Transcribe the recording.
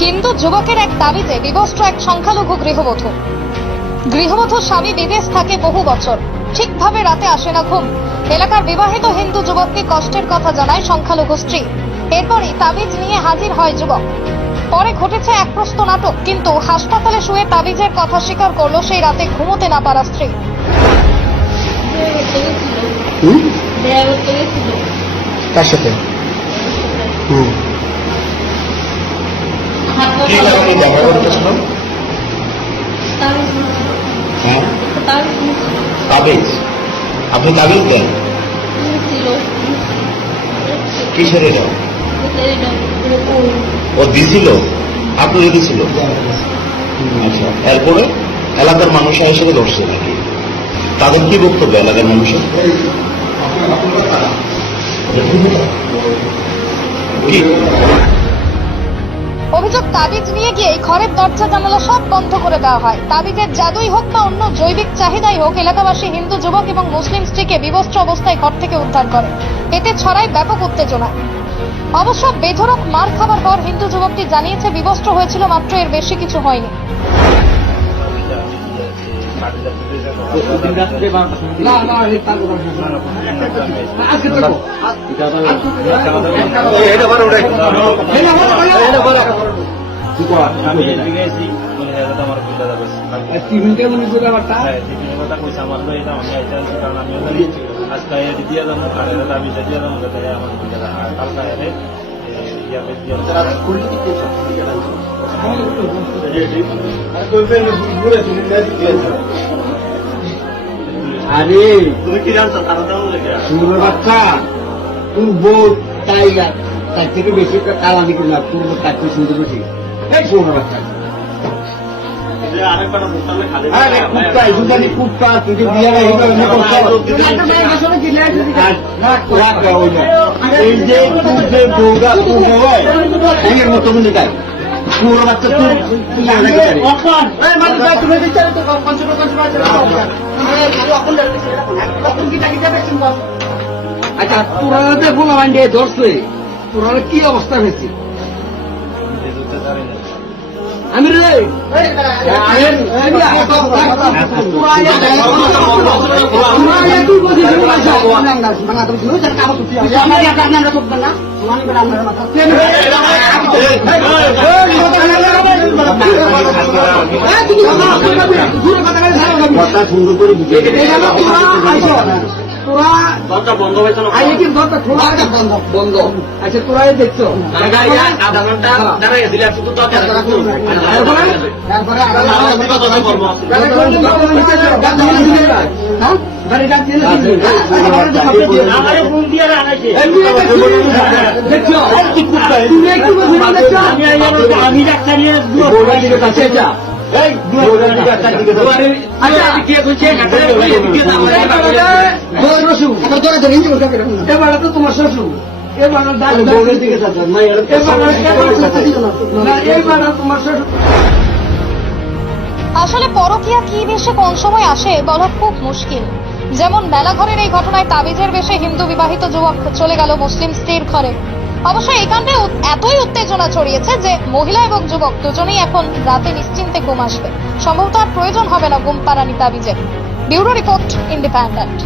হিন্দু যুবকের এক দাবিতে বিবস্ত্র এক সংখ্যালঘু গৃহবধূ স্বামী বিদেশ থাকে বহু বছর, ঠিকভাবে রাতে আসে না ঘুম। এলাকার বিবাহিত হিন্দু যুবককে কষ্টের কথা জানায় সংখ্যালঘু স্ত্রী। এরপরই তাবিজ নিয়ে হাজির হয় যুবক। পরে ঘটেছে এক প্রস্ত নাটক, কিন্তু হাসপাতালে শুয়ে তাবিজের কথা স্বীকার করলো সেই রাতে ঘুমোতে না পারা স্ত্রী। কার সাথে? কি আপনি দেখা করতেছিল? হ্যাঁ, তাবিজ। আপনি তাবিজ দেন কিসের? এটা ও দিছিল, আপনি দিছিল? আচ্ছা, এরপরে এলাকার মানুষ হিসেবে ধরছে নাকি? তাদের কি বক্তব্য এলাকার মানুষের? কি অভিযোগ, তাবিজ নিয়ে গিয়ে ঘরের দরজা জানালা সব বন্ধ করে দেওয়া হয়। তাবিজের জাদুই হোক বা অন্য জৈবিক চাহিদাই হোক, এলাকাবাসী হিন্দু যুবক এবং মুসলিম স্ত্রীকে বিবস্ত্র অবস্থায় ঘর থেকে উদ্ধার করে। এতে ছড়ায় ব্যাপক উত্তেজনা। অবশ্য বেধড়ক মার খাবার পর হিন্দু যুবকটি জানিয়েছে বিবস্ত্র হয়েছিল মাত্র, এর বেশি কিছু হয়নি। আরে তুমি কি জানতো সুন্দর বাচ্চা? তোর বউ তাই তার থেকে বেশি কালামি করল, তোর তার থেকে সুন্দর বেশি। এই সুন্দর বাচ্চা মতো পুরো বাচ্চা আচ্ছা, তোরা বোলা বান্ডিয়ে ধরছে, তোরা কি অবস্থা হয়েছে? আমি রে সুন্দর করে বুঝে বন্ধ বন্ধ। আচ্ছা, তোরা দেখছো আধা ঘন্টা দাঁড়াই গেছিল, আমি ডাক্তার এবার তো তোমার শ্বশুর, এবার তোমার শ্বশুর। আসলে পরকীয়া কি বেশে কোন সময় আসে বলা খুব মুশকিল। যেমন মেলাঘরের এই ঘটনায় তাবিজের বেশে হিন্দু বিবাহিত যুবক চলে গেল মুসলিম স্ত্রীর ঘরে। অবশ্য এই কাণ্ডে এতই উত্তেজনা ছড়িয়েছে যে মহিলা এবং যুবক দুজনেই এখন রাতে নিশ্চিন্তে ঘুম আসবে। সম্ভবত আর প্রয়োজন হবে না ঘুম পাড়ানি তাবিজের। Bureau report, independent.